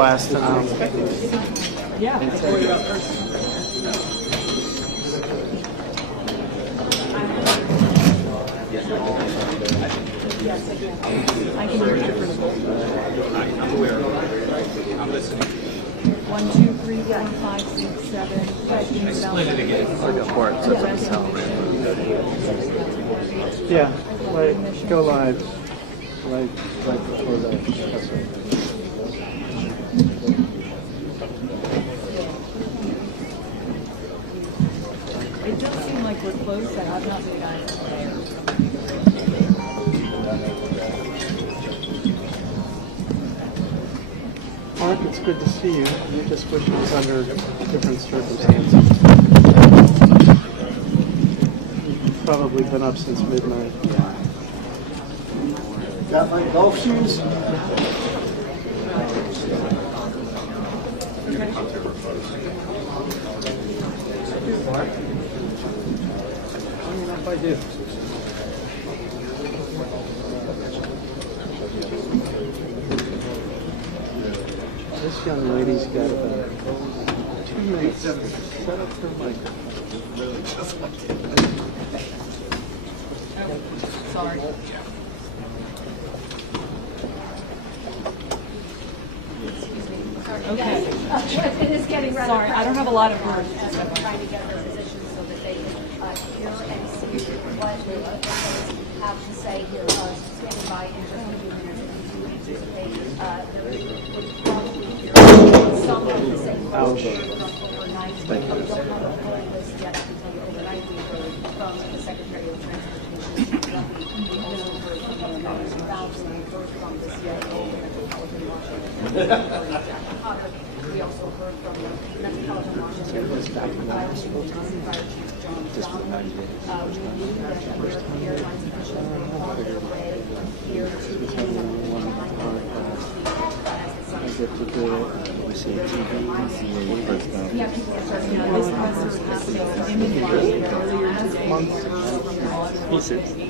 last time. Yeah. I can hear different. I'm aware of it. I'm listening. 1, 2, 3, 4, 5, 6, 7. Explain it again. Yeah, like, go live. Right before that. That's right. It does seem like we're close. I have not been there. Mark, it's good to see you. I just wish it was under different circumstances. You've probably been up since midnight. Got my golf shoes? I don't know if I do. This young lady's got about 2 minutes. Set up her microphone. Sorry. Okay. It is getting rather Sorry, I don't have a lot of words. trying to get their positions so that they can hear and see what the officials have to say here. Standing by in just a few minutes, if you do anticipate there would probably hear some of the same questions from overnight. We don't have a full list yet. I can tell you overnight we heard from the Secretary of Transportation. We also heard from the American Airlines. We heard from the CIO, Metropolitan Washington. We also heard from the Metropolitan Washington Fire Chief John Brown. We knew that American Airlines officials were on their way here to Get to do we see TV, yeah, people are starting to This concert happened in Michigan earlier today.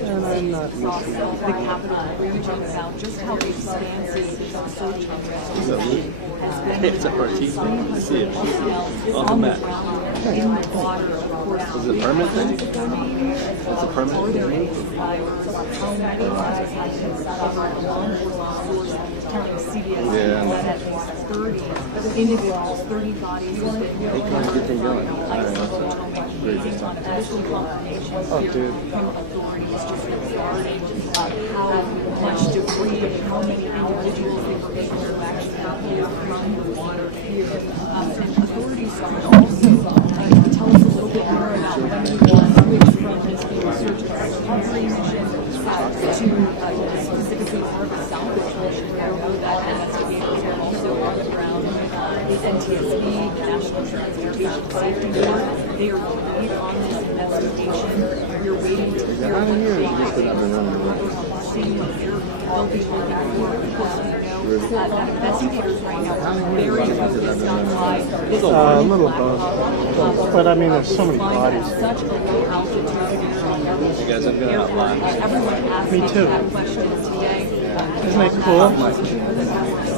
and I'm not missing. The capital region about just how expansive the search has been. It's a party. See it. On the ground, in the water, of course. Is it a permit thing? It's a permit thing? How many lives have been suffered along source telling CBS that at least 30 individuals, 30 bodies have been Get going. waiting on official confirmation here from authorities just regarding how much debris and how many individuals they were able to actually get from the water here. Authorities also tell us a little bit more about when we want to switch from this being search and recovery mission to specifically Harvest Salvage mission. I know that investigators are also on the ground with NTSB, the National Transportation Safety Board. They are lead on this investigation. We're waiting to hear what they they'll be looking for. Of course, we know that investigators right now are very focused on why this A little above. But I mean, there's so many bodies. Such a low altitude. You guys have got a lot. Everyone asked Me too. that question today. Isn't that cool?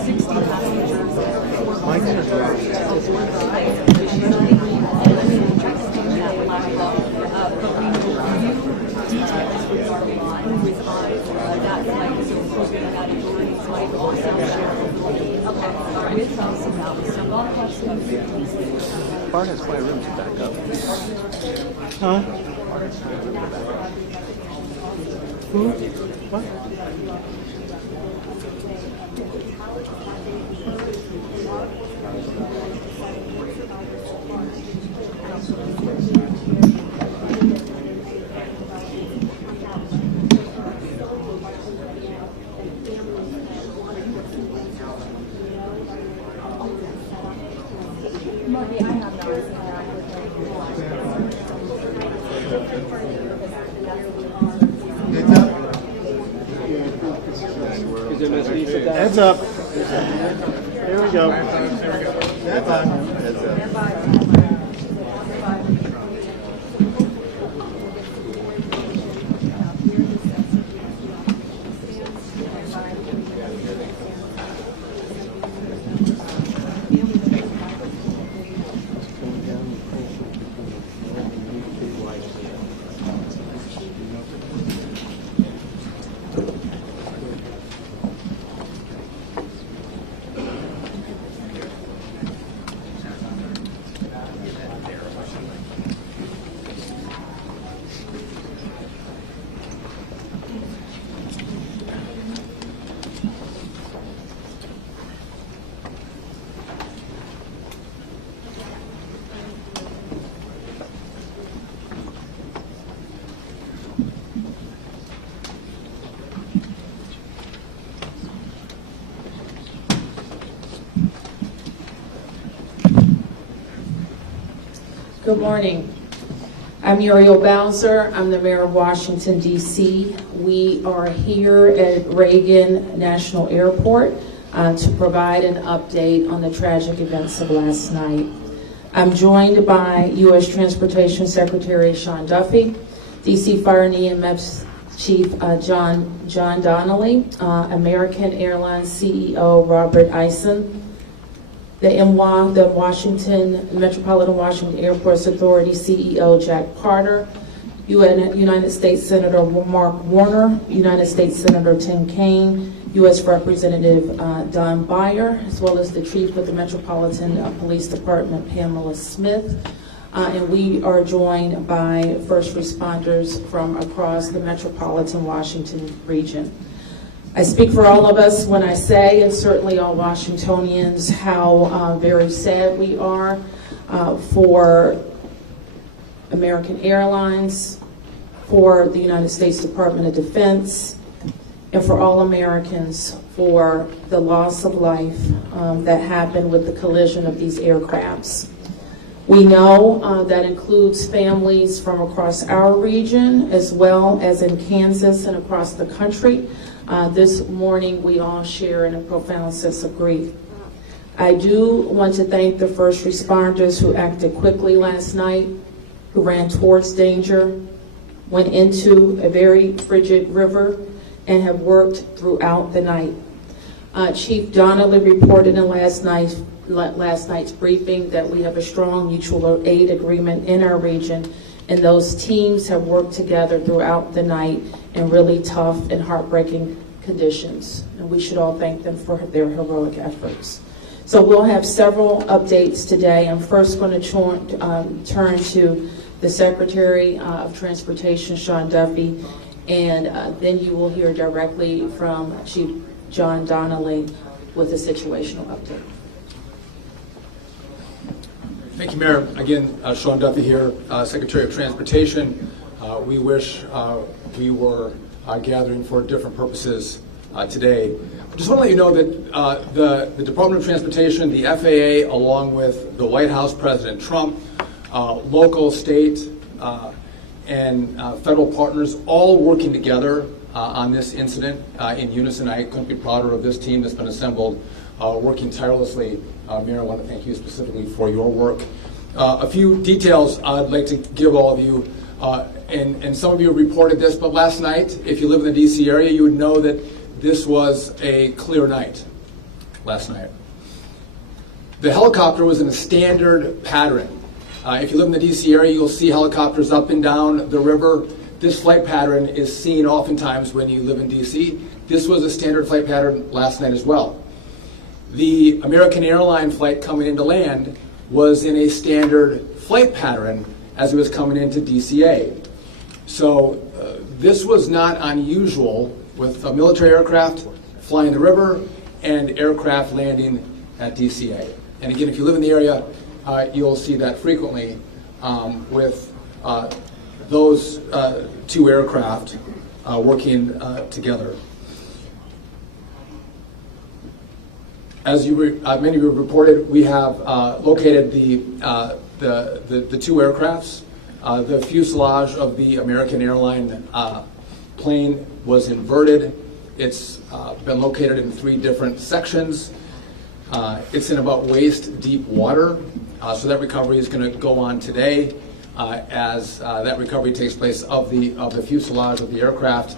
60 passengers. Mics are great. But we know details regarding who is on that flight, so hoping that authorities might also share with us about some questions. Bart has quite a room to back up. Huh? Who? What? Heads up. Here we go. Heads up. Heads up. Good morning. I'm Muriel Bowser. I'm the mayor of Washington, D.C. We are here at Reagan National Airport to provide an update on the tragic events of last night. I'm joined by U.S. Transportation Secretary Sean Duffy, D.C. Fire and EMS Chief John Donnelly, American Airlines CEO Robert Eisen, the MWA, the Metropolitan Washington Airports Authority CEO Jack Carter, United States Senator Mark Warner, United States Senator Tim Kaine, U.S. Representative Don Beyer, as well as the Chief of the Metropolitan Police Department, Pamela Smith. And we are joined by first responders from across the Metropolitan Washington region. I speak for all of us when I say, and certainly all Washingtonians, how very sad we are for American Airlines, for the United States Department of Defense, and for all Americans for the loss of life that happened with the collision of these aircrafts. We know that includes families from across our region as well as in Kansas and across the country. This morning we all share in a profound sense of grief. I do want to thank the first responders who acted quickly last night, who ran towards danger, went into a very frigid river, and have worked throughout the night. Chief Donnelly reported in last night's briefing that we have a strong mutual aid agreement in our region, and those teams have worked together throughout the night in really tough and heartbreaking conditions, and we should all thank them for their heroic efforts. So we'll have several updates today. I'm first going to turn to the Secretary of Transportation, Sean Duffy, and then you will hear directly from Chief John Donnelly with a situational update. Thank you, Mayor. Again, Sean Duffy here, Secretary of Transportation. We wish we were gathering for different purposes today. I just want to let you know that the Department of Transportation, the FAA, along with the White House, President Trump, local, state, and federal partners, all working together on this incident in unison. I couldn't be prouder of this team that's been assembled, working tirelessly. Mayor, I want to thank you specifically for your work. A few details I'd like to give all of you, and some of you reported this, but last night, if you live in the DC area, you would know that this was a clear night last night. The helicopter was in a standard pattern. If you live in the DC area, you'll see helicopters up and down the river. This flight pattern is seen oftentimes when you live in DC. This was a standard flight pattern last night as well. The American Airlines flight coming into land was in a standard flight pattern as it was coming into DCA. So this was not unusual with a military aircraft flying the river and aircraft landing at DCA. And again, if you live in the area, you'll see that frequently with those two aircraft working together. As many of you reported, we have located the two aircrafts. The fuselage of the American Airlines plane was inverted. It's been located in 3 different sections. It's in about waist deep water, so that recovery is going to go on today as that recovery takes place of the fuselage of the aircraft.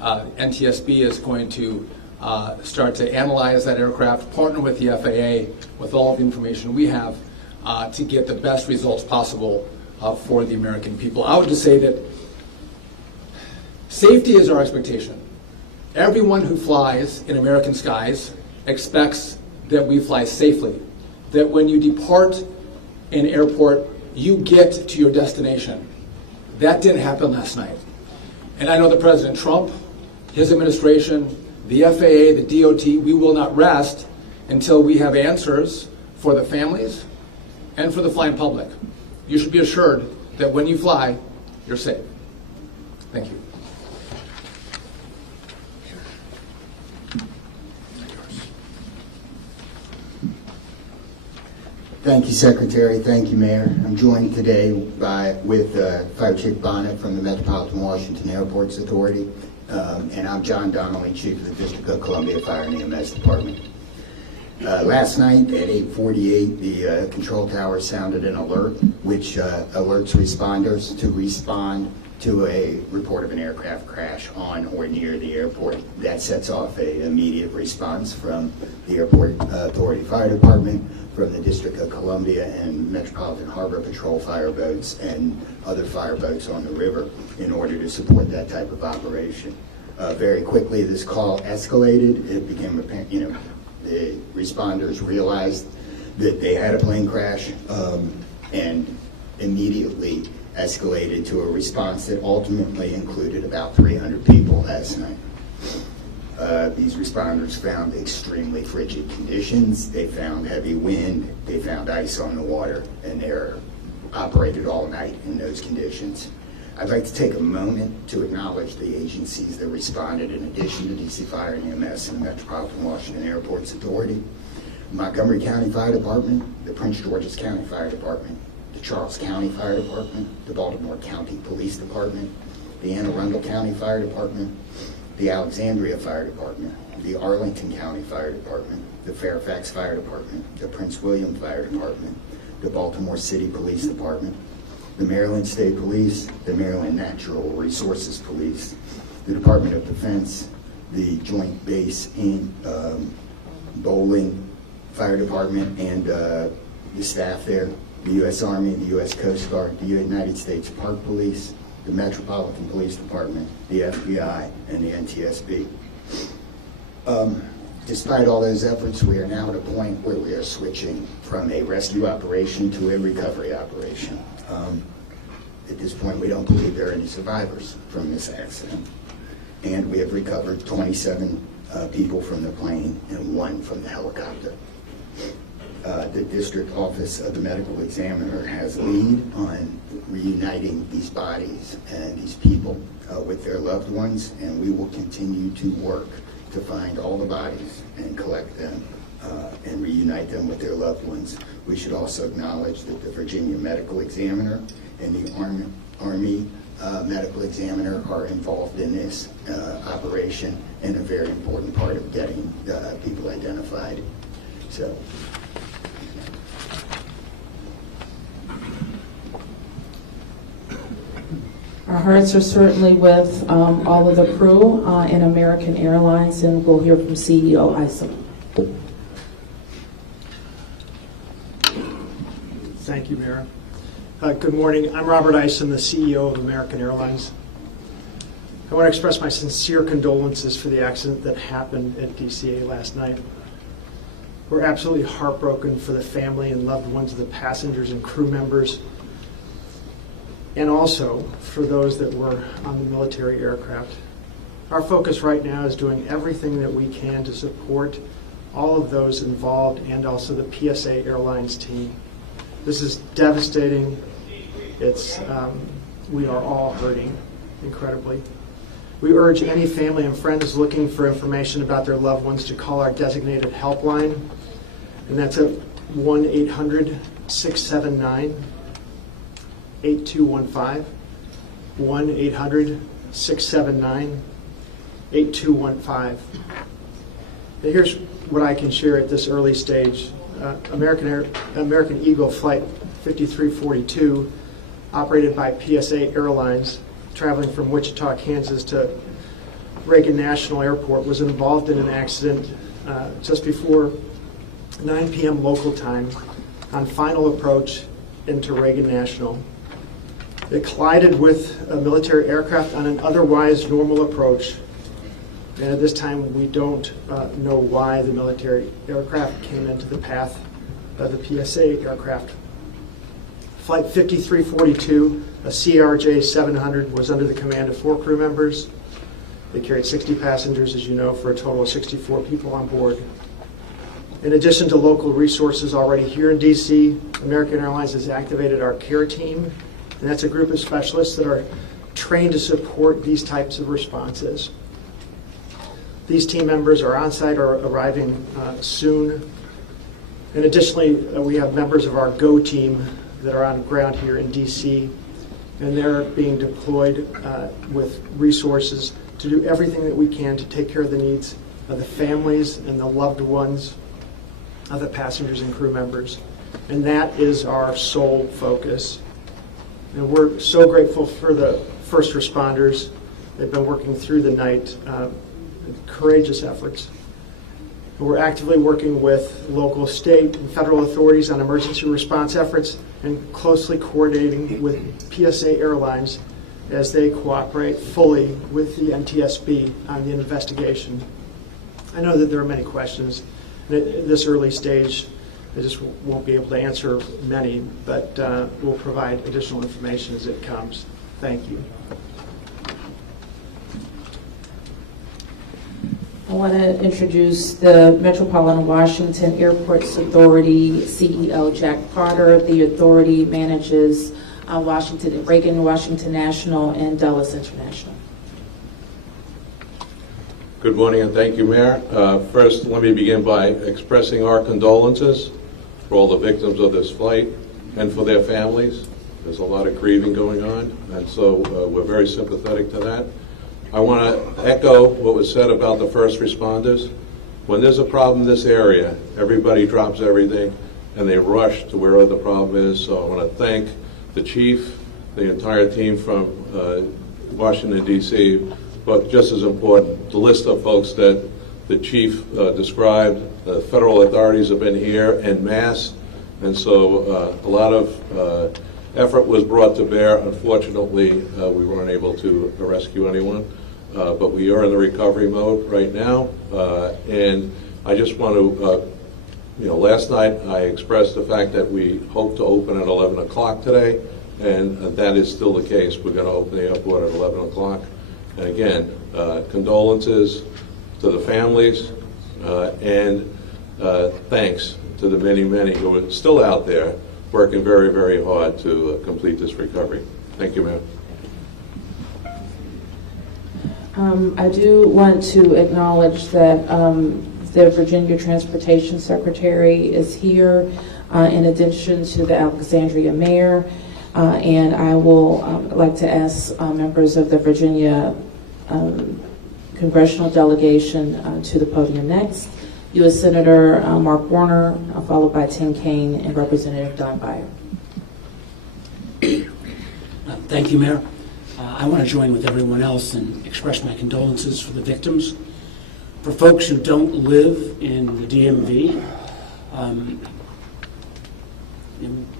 NTSB is going to start to analyze that aircraft, partner with the FAA with all of the information we have to get the best results possible for the American people. I would just say that safety is our expectation. Everyone who flies in American skies expects that we fly safely, that when you depart an airport, you get to your destination. That didn't happen last night. And I know that President Trump, his administration, the FAA, the DOT, we will not rest until we have answers for the families and for the flying public. You should be assured that when you fly, you're safe. Thank you. Thank you, Secretary. Thank you, Mayor. I'm joined today with Fire Chief Bonnet from the Metropolitan Washington Airports Authority, and I'm John Donnelly, Chief of the District of Columbia Fire and EMS Department. Last night at 8:48, the control tower sounded an alert, which alerts responders to respond to a report of an aircraft crash on or near the airport. That sets off an immediate response from the Airport Authority Fire Department, from the District of Columbia and Metropolitan Harbor Patrol fireboats and other fireboats on the river in order to support that type of operation. Very quickly, this call escalated. It became apparent, the responders realized that they had a plane crash and immediately escalated to a response that ultimately included about 300 people last night. These responders found extremely frigid conditions. They found heavy wind. They found ice on the water, and they're operated all night in those conditions. I'd like to take a moment to acknowledge the agencies that responded in addition to DC Fire and EMS and the Metropolitan Washington Airports Authority: Montgomery County Fire Department, the Prince George's County Fire Department, the Charles County Fire Department, the Baltimore County Police Department, the Anne Arundel County Fire Department, the Alexandria Fire Department, the Arlington County Fire Department, the Fairfax Fire Department, the Prince William Fire Department, the Baltimore City Police Department, the Maryland State Police, the Maryland Natural Resources Police, the Department of Defense, the Joint Base in Bowling Fire Department and the staff there, the U.S. Army, the U.S. Coast Guard, the United States Park Police, the Metropolitan Police Department, the FBI, and the NTSB. Despite all those efforts, we are now at a point where we are switching from a rescue operation to a recovery operation. At this point, we don't believe there are any survivors from this accident. And we have recovered 27 people from the plane and 1 from the helicopter. The District Office of the Medical Examiner has a lead on reuniting these bodies and these people with their loved ones, and we will continue to work to find all the bodies and collect them and reunite them with their loved ones. We should also acknowledge that the Virginia Medical Examiner and the Army Medical Examiner are involved in this operation and a very important part of getting people identified. So. Our hearts are certainly with all of the crew in American Airlines, and we'll hear from CEO Isom. Thank you, Mayor. Good morning. I'm Robert Isom, the CEO of American Airlines. I want to express my sincere condolences for the accident that happened at DCA last night. We're absolutely heartbroken for the family and loved ones of the passengers and crew members, and also for those that were on the military aircraft. Our focus right now is doing everything that we can to support all of those involved and also the PSA Airlines team. This is devastating. We are all hurting incredibly. We urge any family and friends looking for information about their loved ones to call our designated helpline, and that's at 1-800-679-8215, 1-800-679-8215. Now here's what I can share at this early stage. American Eagle Flight 5342, operated by PSA Airlines, traveling from Wichita, Kansas to Reagan National Airport, was involved in an accident just before 9 p.m. local time on final approach into Reagan National. It collided with a military aircraft on an otherwise normal approach, and at this time we don't know why the military aircraft came into the path of the PSA aircraft. Flight 5342, a CRJ 700, was under the command of 4 crew members. They carried 60 passengers, as you know, for a total of 64 people on board. In addition to local resources already here in DC, American Airlines has activated our care team, and that's a group of specialists that are trained to support these types of responses. These team members are on site or arriving soon. And additionally, we have members of our GO team that are on ground here in DC, and they're being deployed with resources to do everything that we can to take care of the needs of the families and the loved ones of the passengers and crew members. And that is our sole focus. And we're so grateful for the first responders. They've been working through the night, courageous efforts. We're actively working with local, state, and federal authorities on emergency response efforts and closely coordinating with PSA Airlines as they cooperate fully with the NTSB on the investigation. I know that there are many questions. At this early stage, I just won't be able to answer many, but we'll provide additional information as it comes. Thank you. I want to introduce the Metropolitan Washington Airports Authority CEO, Jack Potter. The authority manages Reagan Washington National and Dulles International. Good morning and thank you, Mayor. First, let me begin by expressing our condolences for all the victims of this flight and for their families. There's a lot of grieving going on, and so we're very sympathetic to that. I want to echo what was said about the first responders. When there's a problem in this area, everybody drops everything and they rush to wherever the problem is. So I want to thank the chief, the entire team from Washington, D.C., but just as important, the list of folks that the chief described. The federal authorities have been here en masse, and so a lot of effort was brought to bear. Unfortunately, we weren't able to rescue anyone, but we are in the recovery mode right now. And I just want to, last night I expressed the fact that we hope to open at 11 o'clock today, and that is still the case. We're going to open the airport at 11 o'clock. And again, condolences to the families, and thanks to the many, many who are still out there working very, very hard to complete this recovery. Thank you, ma'am. I do want to acknowledge that the Virginia Transportation Secretary is here, in addition to the Alexandria Mayor, and I will like to ask members of the Virginia Congressional delegation to the podium next. U.S. Senator Mark Warner, followed by Tim Kaine and Representative Don Beyer. Thank you, Mayor. I want to join with everyone else and express my condolences for the victims. For folks who don't live in the DMV,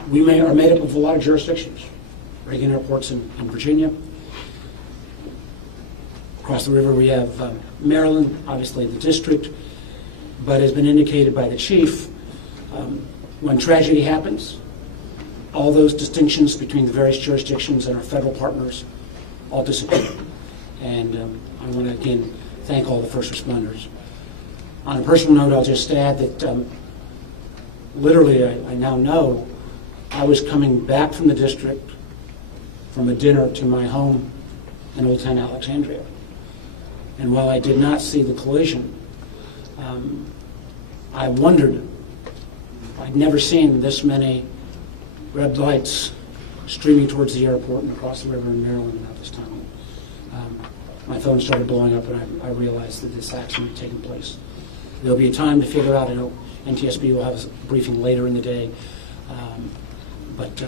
we are made up of a lot of jurisdictions. Reagan Airport's in Virginia. Across the river we have Maryland, obviously the district, but as been indicated by the chief, when tragedy happens, all those distinctions between the various jurisdictions and our federal partners all disappear. And I want to again thank all the first responders. On a personal note, I'll just add that literally I now know I was coming back from the district from a dinner to my home in Old Town Alexandria. And while I did not see the collision, I wondered, I'd never seen this many red lights streaming towards the airport and across the river in Maryland at this time. My phone started blowing up and I realized that this accident had taken place. There'll be a time to figure out, I know NTSB will have a briefing later in the day, but to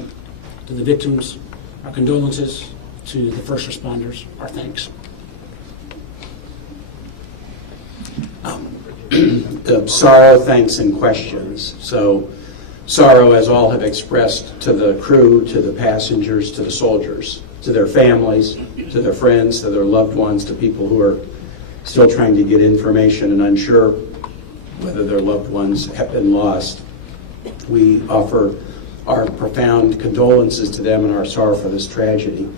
the victims, our condolences. To the first responders, our thanks. Sorrow, thanks, and questions. So sorrow, as all have expressed, to the crew, to the passengers, to the soldiers, to their families, to their friends, to their loved ones, to people who are still trying to get information and unsure whether their loved ones have been lost. We offer our profound condolences to them and our sorrow for this tragedy.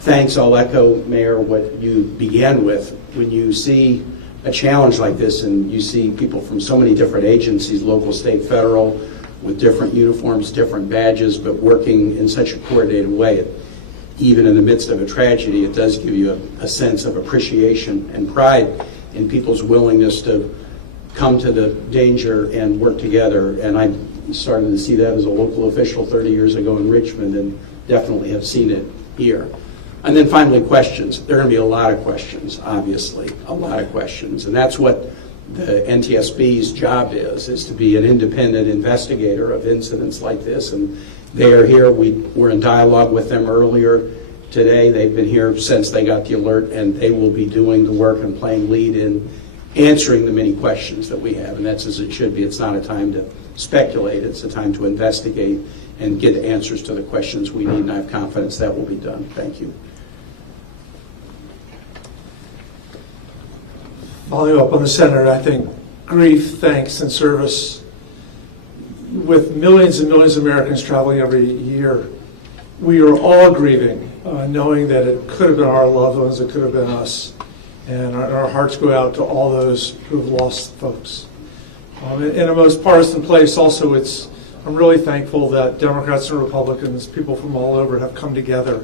Thanks, I'll echo, Mayor, what you began with. When you see a challenge like this and you see people from so many different agencies, local, state, federal, with different uniforms, different badges, but working in such a coordinated way, even in the midst of a tragedy, it does give you a sense of appreciation and pride in people's willingness to come to the danger and work together. And I started to see that as a local official 30 years ago in Richmond, and definitely have seen it here. And then finally, questions. There are going to be a lot of questions, obviously, a lot of questions. And that's what the NTSB's job is to be an independent investigator of incidents like this. And they are here. We were in dialogue with them earlier today. They've been here since they got the alert, and they will be doing the work and playing lead in answering the many questions that we have. And that's as it should be. It's not a time to speculate. It's a time to investigate and get answers to the questions we need, and I have confidence that will be done. Thank you. Following up on the Senator, I think grief, thanks, and service, with millions and millions of Americans traveling every year, we are all grieving, knowing that it could have been our loved ones, it could have been us. And our hearts go out to all those who have lost folks. In a most partisan place also, I'm really thankful that Democrats and Republicans, people from all over, have come together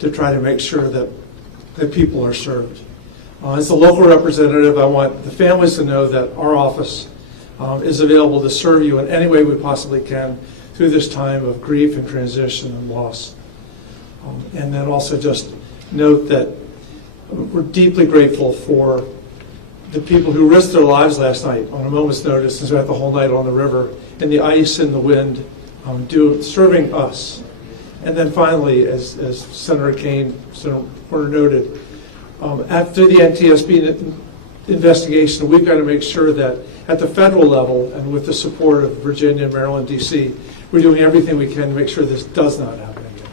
to try to make sure that people are served. As a local representative, I want the families to know that our office is available to serve you in any way we possibly can through this time of grief and transition and loss. And then also just note that we're deeply grateful for the people who risked their lives last night on a moment's notice and spent the whole night on the river in the ice and the wind, serving us. And then finally, as Senator Kane, Senator Porter noted, after the NTSB investigation, we've got to make sure that at the federal level and with the support of Virginia, Maryland, D.C., we're doing everything we can to make sure this does not happen again.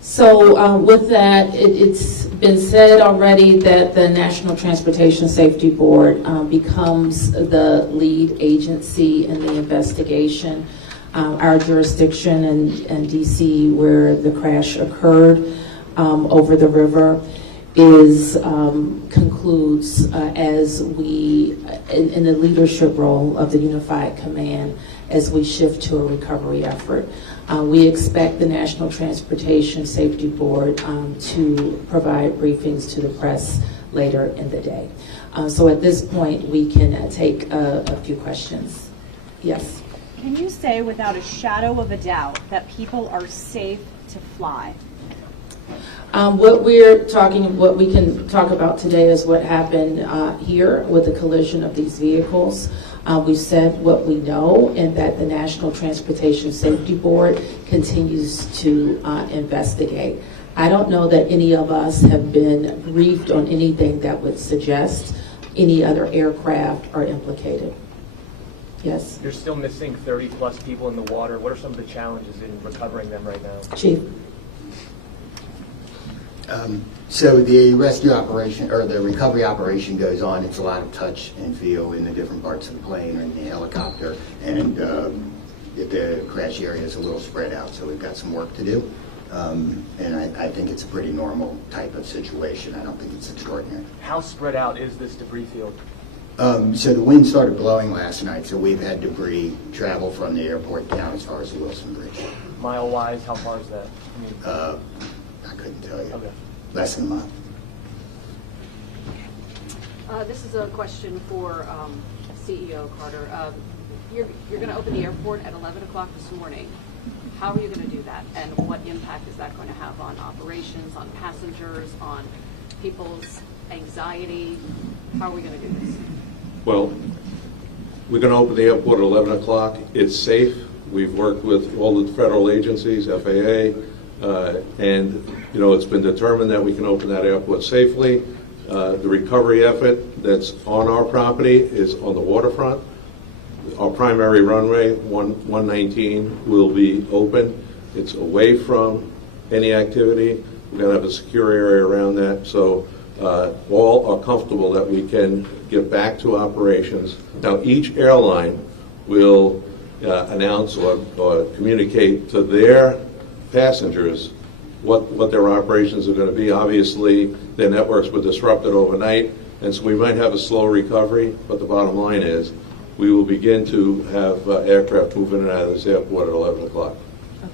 So with that, it's been said already that the National Transportation Safety Board becomes the lead agency in the investigation. Our jurisdiction in D.C., where the crash occurred over the river, concludes as we, in the leadership role of the Unified Command, as we shift to a recovery effort. We expect the National Transportation Safety Board to provide briefings to the press later in the day. So at this point, we can take a few questions. Yes? Can you say without a shadow of a doubt that people are safe to fly? What we can talk about today is what happened here with the collision of these vehicles. We said what we know, and that the National Transportation Safety Board continues to investigate. I don't know that any of us have been briefed on anything that would suggest any other aircraft are implicated. Yes? You're still missing 30 plus people in the water. What are some of the challenges in recovering them right now? Chief? So the rescue operation, or the recovery operation, goes on. It's a lot of touch and feel in the different parts of the plane or in the helicopter, and the crash area is a little spread out, so we've got some work to do. And I think it's a pretty normal type of situation. I don't think it's extraordinary. How spread out is this debris field? So the wind started blowing last night, so we've had debris travel from the airport down as far as the Wilson Bridge. Mile-wise, how far is that? I couldn't tell you. Okay. Less than a mile. This is a question for CEO Carter. You're going to open the airport at 11 o'clock this morning. How are you going to do that? And what impact is that going to have on operations, on passengers, on people's anxiety? How are we going to do this? Well, we're going to open the airport at 11 o'clock. It's safe. We've worked with all the federal agencies, FAA, and it's been determined that we can open that airport safely. The recovery effort that's on our property is on the waterfront. Our primary runway, 119, will be open. It's away from any activity. We're going to have a secure area around that, so all are comfortable that we can get back to operations. Now, each airline will announce or communicate to their passengers what their operations are going to be. Obviously, their networks were disrupted overnight, and so we might have a slow recovery, but the bottom line is we will begin to have aircraft move in and out of this airport at 11 o'clock.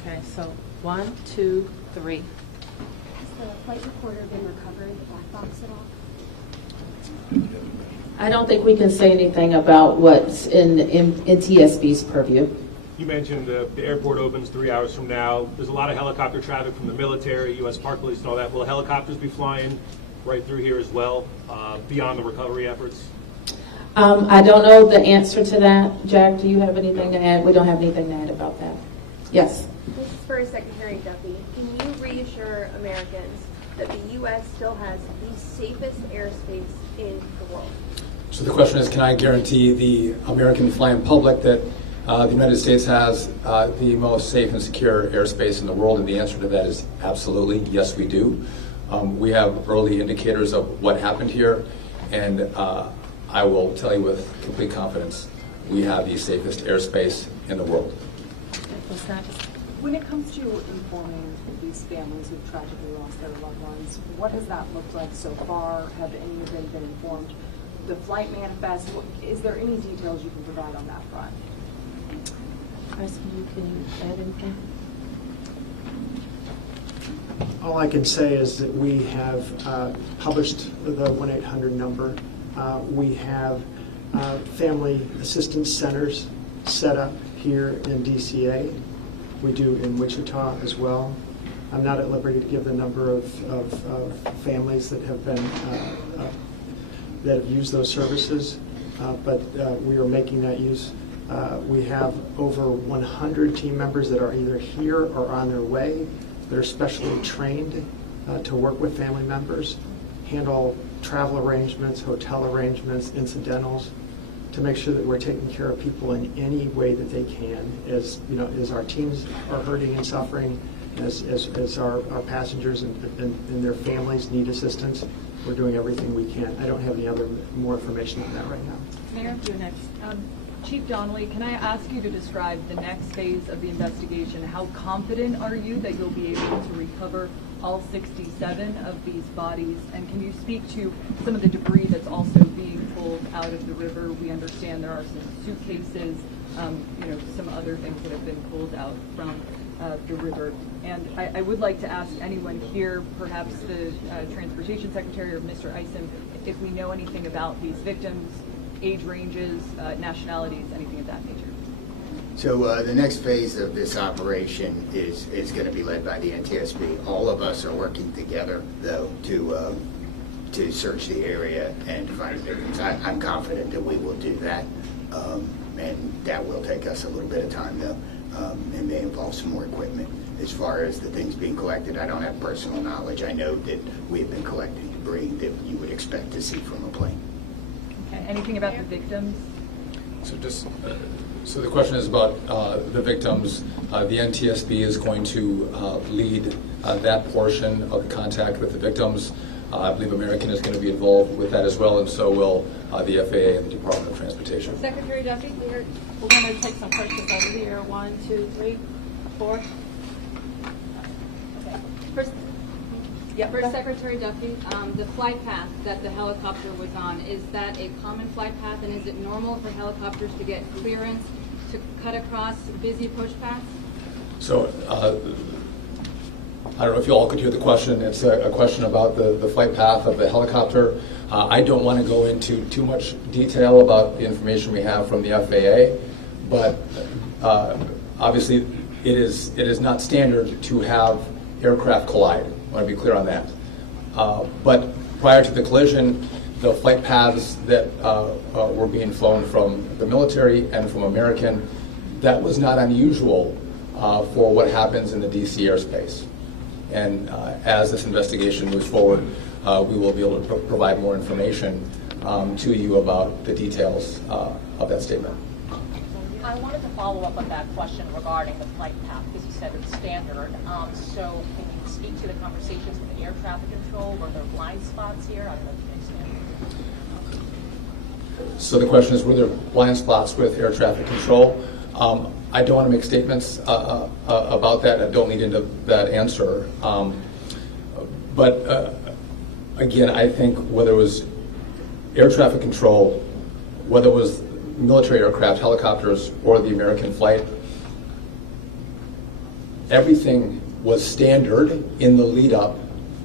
Okay, so 1, 2, 3. Has the flight recorder been recovered, the black box at all? I don't think we can say anything about what's in TSB's purview. You mentioned the airport opens 3 hours from now. There's a lot of helicopter traffic from the military, U.S. Park Police and all that. Will helicopters be flying right through here as well, beyond the recovery efforts? I don't know the answer to that. Jack, do you have anything to add? We don't have anything to add about that. Yes. This is for Secretary Duffy. Can you reassure Americans that the U.S. still has the safest airspace in the world? So the question is, can I guarantee the American flying public that the United States has the most safe and secure airspace in the world? And the answer to that is absolutely, yes, we do. We have early indicators of what happened here, and I will tell you with complete confidence, we have the safest airspace in the world. When it comes to informing these families who've tragically lost their loved ones, what has that looked like so far? Have any of them been informed? The flight manifest, is there any details you can provide on that front? Can you add anything? All I can say is that we have published the 1-800 number. We have family assistance centers set up here in DCA. We do in Wichita as well. I'm not at liberty to give the number of families that have been that have used those services, but we are making that use. We have over 100 team members that are either here or on their way. They're specially trained to work with family members, handle travel arrangements, hotel arrangements, incidentals, to make sure that we're taking care of people in any way that they can. As you know, as our teams are hurting and suffering, as our passengers and their families need assistance, we're doing everything we can. I don't have any more information on that right now. Mayor, you're next. Chief Donnelly, can I ask you to describe the next phase of the investigation? How confident are you that you'll be able to recover all 67 of these bodies? And can you speak to some of the debris that's also being pulled out of the river? We understand there are some suitcases, some other things that have been pulled out from the river. And I would like to ask anyone here, perhaps the Transportation Secretary or Mr. Isom, if we know anything about these victims, age ranges, nationalities, anything of that nature. So the next phase of this operation is going to be led by the NTSB. All of us are working together, though, to search the area and to find victims. I'm confident that we will do that, and that will take us a little bit of time, though, and may involve some more equipment. As far as the things being collected, I don't have personal knowledge. I know that we have been collecting debris that you would expect to see from a plane. Okay. Anything about the victims? So the question is about the victims. The NTSB is going to lead that portion of the contact with the victims. I believe American is going to be involved with that as well, and so will the FAA and the Department of Transportation. Secretary Duffy, we're going to take some questions over here. 1, 2, 3, 4. For Secretary Duffy, the flight path that the helicopter was on, is that a common flight path, and is it normal for helicopters to get clearance to cut across busy push paths? So I don't know if you all could hear the question. It's a question about the flight path of the helicopter. I don't want to go into too much detail about the information we have from the FAA, but obviously it is not standard to have aircraft collide. I want to be clear on that. But prior to the collision, the flight paths that were being flown from the military and from American, that was not unusual for what happens in the DC airspace. And as this investigation moves forward, we will be able to provide more information to you about the details of that statement. I wanted to follow up on that question regarding the flight path, because you said it's standard. So can you speak to the conversations with air traffic control? Were there blind spots here? I don't know if you understand. So the question is, were there blind spots with air traffic control? I don't want to make statements about that. I don't lead into that answer. But again, I think whether it was air traffic control, whether it was military aircraft, helicopters, or the American flight, everything was standard in the lead up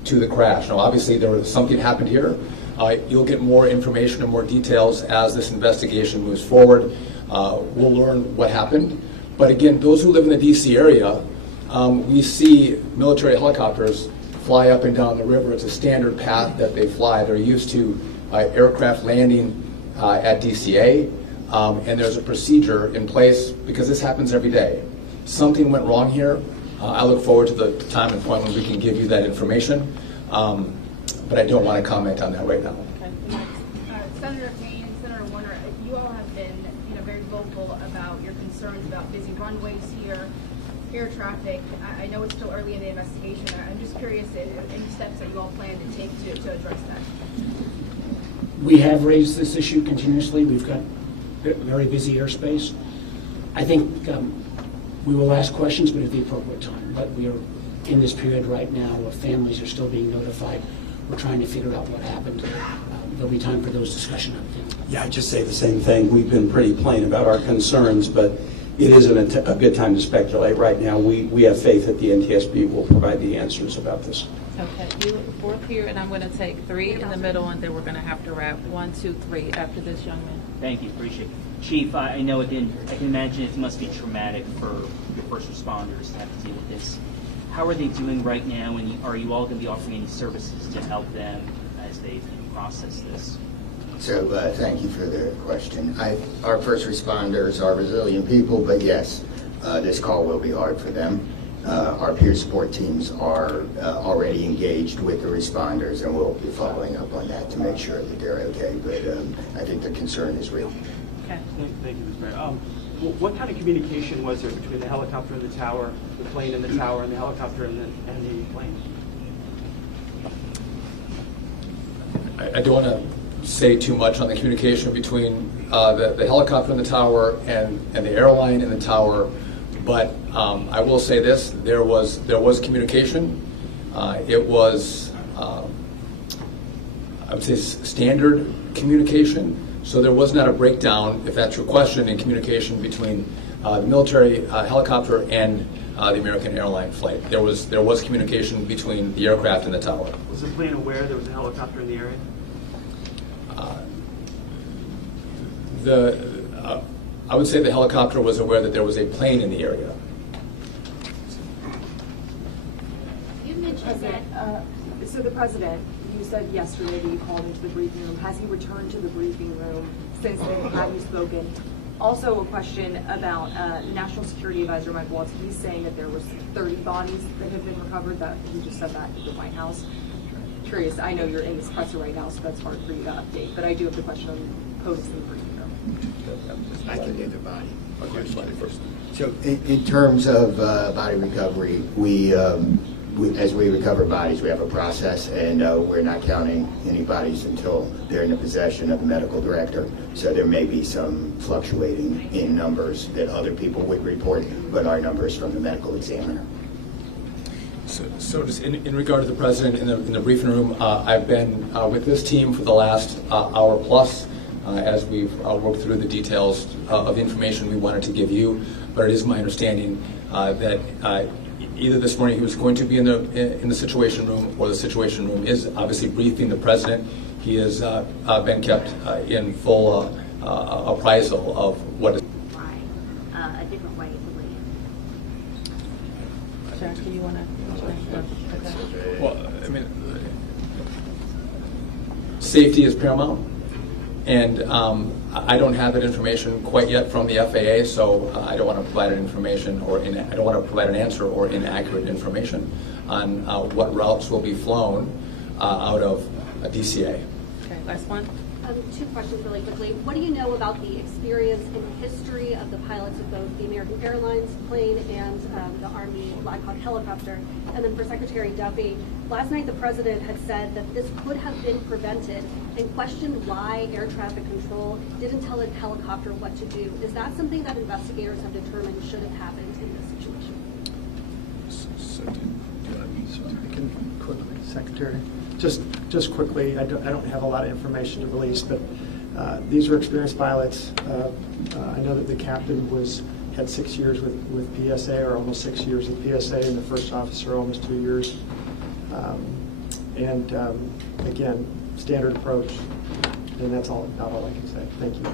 to the crash. Now, obviously, something happened here. You'll get more information and more details as this investigation moves forward. We'll learn what happened. But again, those who live in the DC area, we see military helicopters fly up and down the river. It's a standard path that they fly. They're used to aircraft landing at DCA, and there's a procedure in place because this happens every day. Something went wrong here. I look forward to the time and point when we can give you that information, but I don't want to comment on that right now. Senator Payne and Senator Warner, you all have been, very vocal about your concerns about busy runways here, air traffic. I know it's still early in the investigation. I'm just curious any steps that you all plan to take to address that. We have raised this issue continuously. We've got very busy airspace. I think we will ask questions, but at the appropriate time. But we are in this period right now where families are still being notified. We're trying to figure out what happened. There'll be time for those discussions. Yeah, I'd just say the same thing. We've been pretty plain about our concerns, but it isn't a good time to speculate right now. We have faith that the NTSB will provide the answers about this. Okay, you fourth here, and I'm going to take 3 in the middle, and then we're going to have to wrap 1, 2, 3 after this young man. Thank you, appreciate it. Chief, I know again, I can imagine it must be traumatic for your first responders to have to deal with this. How are they doing right now, and are you all going to be offering any services to help them as they process this? So thank you for the question. Our first responders are resilient people, but yes, this call will be hard for them. Our peer support teams are already engaged with the responders, and we'll be following up on that to make sure that they're okay. But I think the concern is real. Okay. Thank you, Ms. Mayor. What kind of communication was there between the helicopter and the tower, the plane and the tower, and the helicopter and the plane? I don't want to say too much on the communication between the helicopter and the tower and the airline and the tower, but I will say this: there was communication. It was I would say standard communication. So there was not a breakdown, if that's your question, in communication between the military helicopter and the American Airlines flight. There was communication between the aircraft and the tower. Was the plane aware there was a helicopter in the area? I would say the helicopter was aware that there was a plane in the area. You mentioned that. So the president, you said yesterday that you called into the briefing room. Has he returned to the briefing room since then? Have you spoken? Also a question about National Security Advisor Mike Waltz. He's saying that there was 30 bodies that have been recovered. That he just said that at the White House. Curious, I know you're in this presser right now, so that's hard for you to update. But I do have the question on posed in the briefing room. I can do the body. First. So in terms of body recovery, we as we recover bodies, we have a process, and we're not counting any bodies until they're in the possession of the medical director. So there may be some fluctuating in numbers that other people would report, but our numbers from the medical examiner. So just in regard to the president in the briefing room, I've been with this team for the last hour plus as we've worked through the details of the information we wanted to give you. But it is my understanding that either this morning he was going to be in the Situation Room, or the Situation Room is obviously briefing the president. He has been kept in full appraisal of what is. A different way to leave. Jack, do you want to? Okay. Well, I mean, safety is paramount, and I don't have that information quite yet from the FAA, so I don't want to provide an information I don't want to provide an answer or inaccurate information on what routes will be flown out of DCA. Okay, last one. Two questions really quickly. What do you know about the experience and history of the pilots of both the American Airlines plane and the Army Black Hawk helicopter? And then for Secretary Duffy, last night the president had said that this could have been prevented and questioned why air traffic control didn't tell a helicopter what to do. Is that something that investigators have determined should have happened in this situation? I can quickly, Secretary. Just quickly, I don't have a lot of information to release, but these are experienced pilots. I know that the captain had 6 years with PSA, or almost 6 years with PSA, and the first officer almost 2 years. Again, standard approach, and that's about all I can say. Thank you.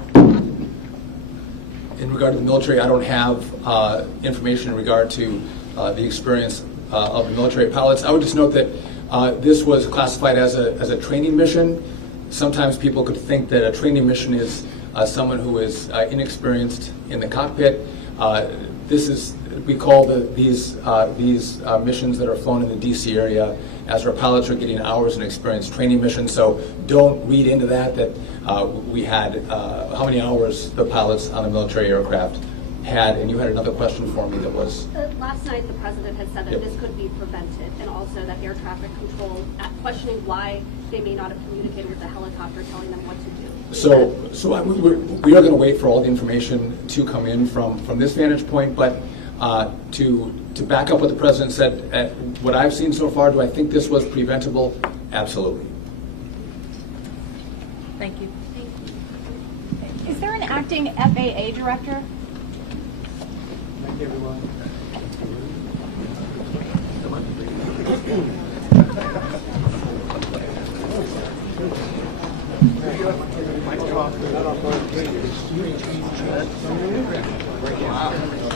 In regard to the military, I don't have information in regard to the experience of the military pilots. I would just note that this was classified as a training mission. Sometimes people could think that a training mission is someone who is inexperienced in the cockpit. We call these missions that are flown in the D.C. area, as our pilots are getting hours in experience, training missions. So don't read into that we had how many hours the pilots on a military aircraft had. And you had another question for me that was. Last night, the president had said that Yep. This could be prevented, and also that air traffic control, questioning why they may not have communicated with the helicopter, telling them what to do. We are going to wait for all the information to come in from this vantage point, but to back up what the president said, what I've seen so far, do I think this was preventable? Absolutely. Thank you. Is there an acting FAA director? Thank you, everyone. Wow.